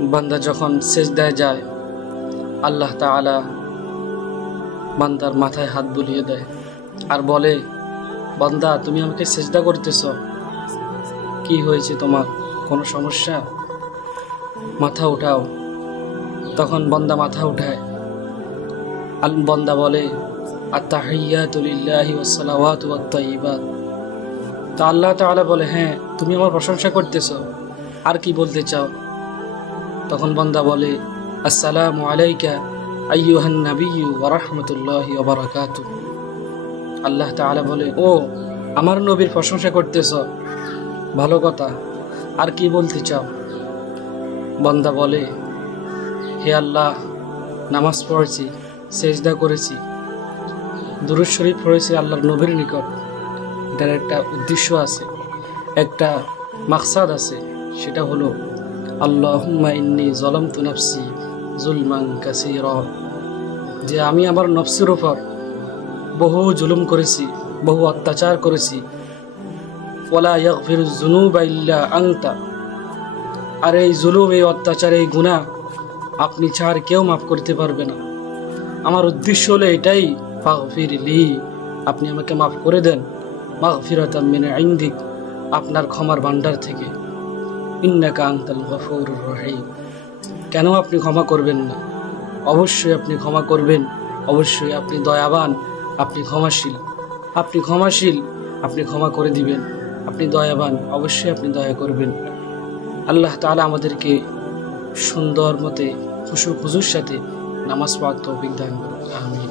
বান্দা যখন সেজদায় যায় আল্লাহ তাআলা বান্দার মাথায় হাত বুলিয়ে দেয় আর বলে, বান্দা তুমি আমাকে সেজদা করতেছ, কি হয়েছে তোমার, কোনো সমস্যা? মাথা উঠাও। তখন বান্দা মাথা উঠায়। বান্দা বলে, আত-তাহিয়াতু লিল্লাহি ওয়াস-সালাওয়াতু ওয়াত-তাইয়্যিবাত। তা আল্লাহ তাআলা বলে, হ্যাঁ তুমি আমার প্রশংসা করতেছ, আর কি বলতে চাও? তখন বান্দা বলে, আসসালামু আলাইকা আইয়ুহান নাবিয়্যু ওয়া রাহমাতুল্লাহি ওয়া বারাকাতুহু। আল্লাহ তাআলা বলে, ও আমার নবীর প্রশংসা করতেছ, ভালো কথা, আর কি বলতে চাও? বান্দা বলে, হে আল্লাহ, নামাজ পড়েছি, সেজদা করেছি, দুরূদ শরীফ পড়েছি আল্লাহর নবীর নিকট। এটার একটা উদ্দেশ্য আছে, একটা মাকসাদ আছে, সেটা হলো আল্লাহুম্মা ইন্নী যালামতু নাফসি যুলমান কাসীরা, যে আমি আমার নফসের উপর বহু জুলুম করেছি, বহু অত্যাচার করেছি। ওয়ালা ইয়াগফিরুয যুনুবা ইল্লা আনতা, আর এই জুলুম, এই অত্যাচার, এই গুনাহ আপনি ছাড়া কেউ মাফ করতে পারবে না। আমার উদ্দেশ্য হলো এটাই, ফাগফিরলি, আপনি আমাকে মাফ করে দেন, মাগফিরাতাম মিন ইনদিক, আপনার ক্ষমার ভান্ডার থেকে, ইন্নাকা আনতাল গফুরুর রহিম। কেন আপনি ক্ষমা করবেন না? অবশ্যই আপনি ক্ষমা করবেন, অবশ্যই আপনি দয়াবান, আপনি ক্ষমাশীল, আপনি ক্ষমাশীল, আপনি ক্ষমা করে দিবেন, আপনি দয়াবান, অবশ্যই আপনি দয়া করবেন। আল্লাহ তাআলা আমাদেরকে সুন্দর মতে খুশু খুজুর সাথে নামাজ পড়ার তৌফিক দান করুন। আমিন।